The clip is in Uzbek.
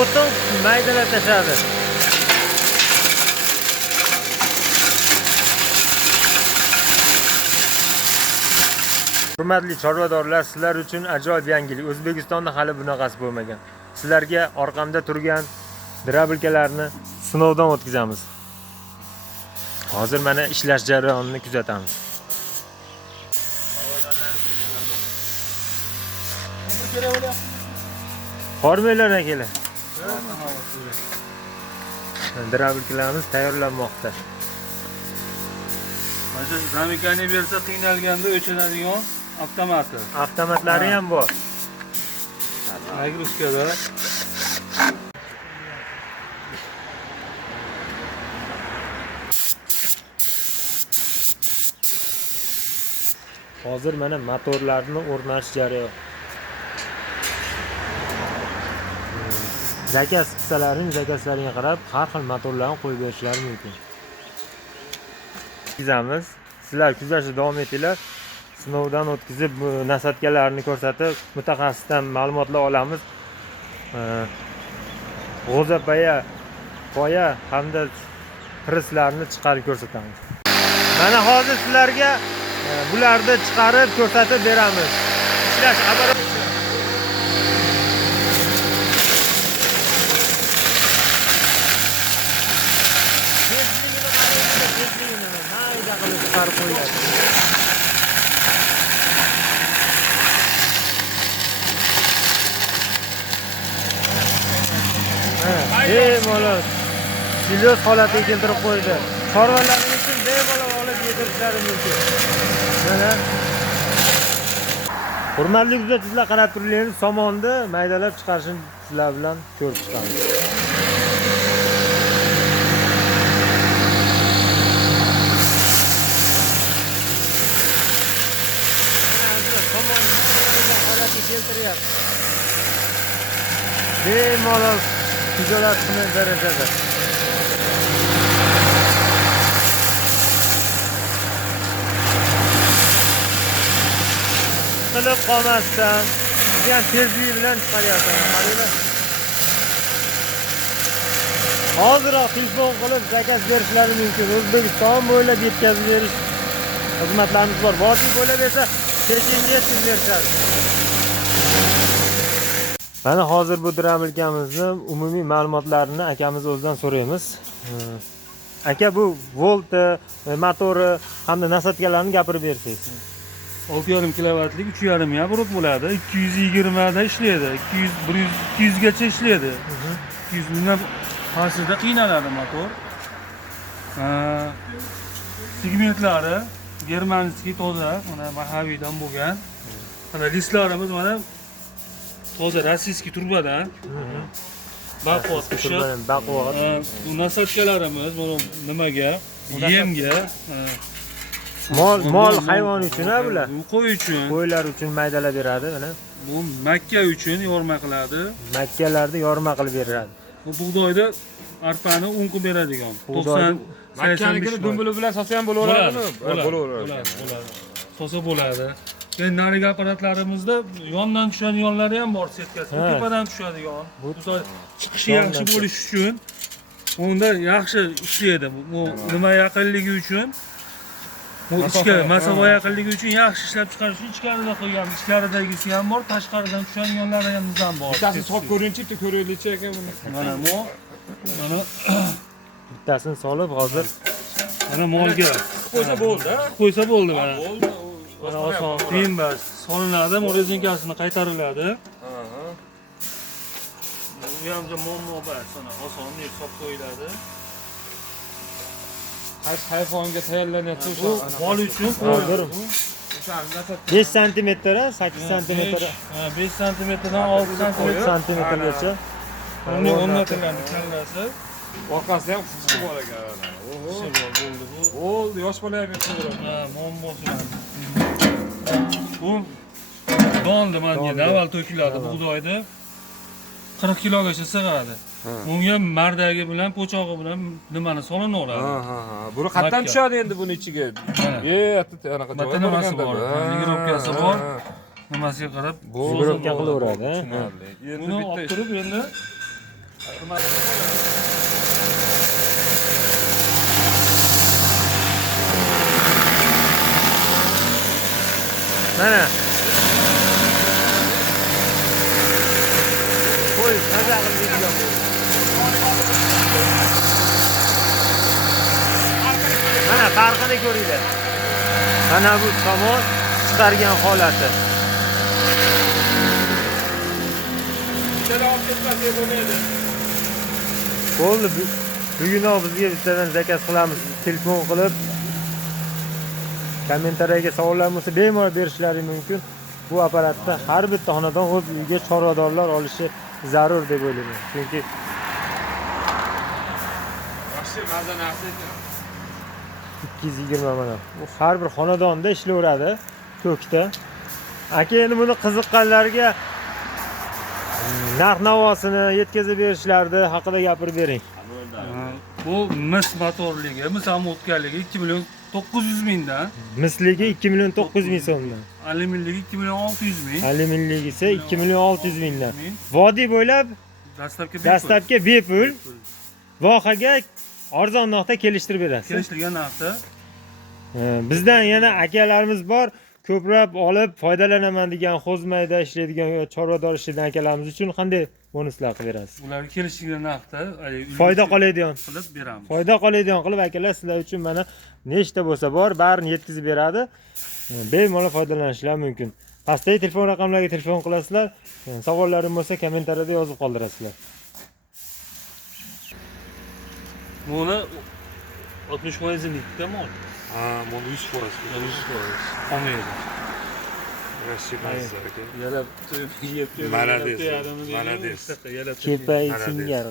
o'tin maydalab tashladi. Hurmatli chorvadorlar, sizlar uchun ajoyib yangilik. O'zbekistonda hali bunaqasi bo'lmagan. Sizlarga orqamda turgan drabilkalarni sinovdan o'tkazamiz. Hozir mana ishlash jarayonini kuzatamiz. Hormanglar akalar. Drabilkalarimiz tayyorlanmoqda. Mana zamikani bersa qiynalganda o'chiradigan avtomati. Avtomatlari ham bor. Nagruskada. Hozir mana motorlarni o'rnatish jarayoni. Zakas zakaslariga qarab har xil motorlarni qo'yib berishlari mumkin. Bizamiz. Sizlar kuzatishda davom etinglar. Sinovdan o'tkazib, nasatkalarni ko'rsatib, mutaxassisdan ma'lumotlar olamiz. G'o'zapaya, poya hamda prislarni chiqarib ko'rsatamiz. Mana hozir sizlarga bularni chiqarib ko'rsatib beramiz. Ishlash xabari. Chiqarib qo'yiladi. Bemalol silyos holatiga keltirib qo'ydi. Chorvalarning uchun bemalol olib yedirishlari mumkin. Mana hurmatli kuzatuvchilar, qarab turlaringiz, somonni maydalab chiqarishni sizlar bilan ko'rib chiqamiz. Keltiryapti. Bemalol kuzatishni darajada. Qilib qolmasdan, ham tezlik bilan chiqaryapman. Qaranglar. Hoziroq telefon qilib zakaz berishlari mumkin. O'zbekiston bo'ylab yetkazib berish xizmatlarimiz bor. Vodiy bo'ylab esa Pekinga yetkazib berishadi. Mana hozir bu drabilkamizni umumiy ma'lumotlarini akamiz o'zidan so'raymiz. Aka, bu volt motori hamda nasatkalarni gapirib bersangiz. 6,5 kilovatlik 3,5 ya buruq bo'ladi. 220 da ishlaydi. 200 gacha ishlaydi. 200 mingdan qarshisida qiynaladi motor. Segmentlari germanskiy toza, mana Mahaviydan bo'lgan. Mana listlarimiz mana toza rossiyskiy turbadan. Baquvvat qo'shib. Baquvvat. Bu nasatkalarimiz mana nimaga? Yemga. Mol hayvon uchun bular. Bu qo'y uchun. Qo'ylar uchun maydalab beradi mana. Bu makka uchun yorma qiladi. Makkalarni yorma qilib beradi. Bu bug'doyda arpani un qilib beradigan. 90 Makkanikini dumbuli bilan sosa ham bo'laveradimi? Bo'ladi. Sosa bo'ladi. Endi narigi apparatlarimizda yondan tushadiganlari ham bor, setkasi. Tepadan tushadigan. Bu chiqishi yaxshi bo'lish uchun unda yaxshi ishlaydi. Bu nima yaqinligi uchun, bu ichki masofa yaqinligi uchun yaxshi ishlab chiqarish uchun ichkarida qo'ygan. Ichkaridagisi ham bor, tashqaridan tushadiganlari ham bor. Bittasini solib ko'ringchi, bitta ko'raylikchi aka buni. Mana bu. Mana bittasini solib hozir mana molga qo'ysa bo'ldi. Qo'ysa bo'ldi mana. Bo'ldi. Mana oson, qiyin emas. Solinadi, rezinkasini qaytariladi. Bu ham muammo bor, sana oson deb solib qo'yiladi. Hayvonga tayyorlanyapti Bu mol uchun hozir 5 sm, 8 sm. 5 sm-dan 6 sm-gacha. Uni o'rnatilgan kallasi. orqasida ham qisqi bor ekan. Bo'ldi bu. Bo'ldi, yosh bola ham yetadi. Muammosi bor. Bu donda menga avval to'kiladi bug'doyda 40 kilogacha sig'adi. Bunga mardagi bilan po'chog'i bilan nimani solinaveradi. Buni qatdan tushadi endi buni ichiga. Anaqa joyi nimasi bor. Ligirovkasi bor. Nimasiga qarab ligirovka qilaveradi. Buni olib turib endi Mana. Qo'y, maza qilib mana farqini ko'ringlar. Mana bu tomon chiqargan holati. Ikkala olib ketmasak bo'lmaydi. Bo'ldi. Bugunoq bizga bittadan zakaz qilamiz. Telefon qilib kommentariyaga savollar bo'lsa bemalol berishlari mumkin. Bu apparatda har bitta xonadon o'z uyiga chorvadorlar olishi zarur deb o'ylayman. Chunki Yaxshi mazza narsa ekan. 220 mana. Bu har bir xonadonda ishlayveradi, to'kda. Aka endi buni qiziqqanlarga narx-navosini yetkazib berishlardi haqida gapirib bering. Bu mis motorligi, misal o'tganligi 2 million 900 mingdan, Misligi 2 million 900 ming so'mdan. alyuminligi 2 million 600 ming. Alyuminligi esa 2 million 600 mingdan. Vodiy bo'ylab dastlabki bepul, vohaga arzon narxda kelishtirib berasiz. kelishilgan narxda. Bizdan yana akalarimiz bor, ko'plab olib foydalanaman degan xo'zmayda ishlaydigan chorvador ishlaydigan akalarimiz uchun qanday bonuslar qilib berasiz? Ularga kelishilgan narxda Foyda qoladigan. qilib beramiz. Foyda qoladigan qilib akalar sizlar uchun mana nechta bo'lsa bor, barini yetkazib beradi. Bemalol foydalanishlar mumkin. Pastdagi telefon raqamlariga telefon qilasizlar. Savollaringiz bo'lsa kommentariyada yozib qoldirasizlar. Buni 60% nikdami? Ha, bunu 100%. 100%. Olmaydi. Yaxshi mazza aka. Yalab Молодец, молодец. Kepay singar.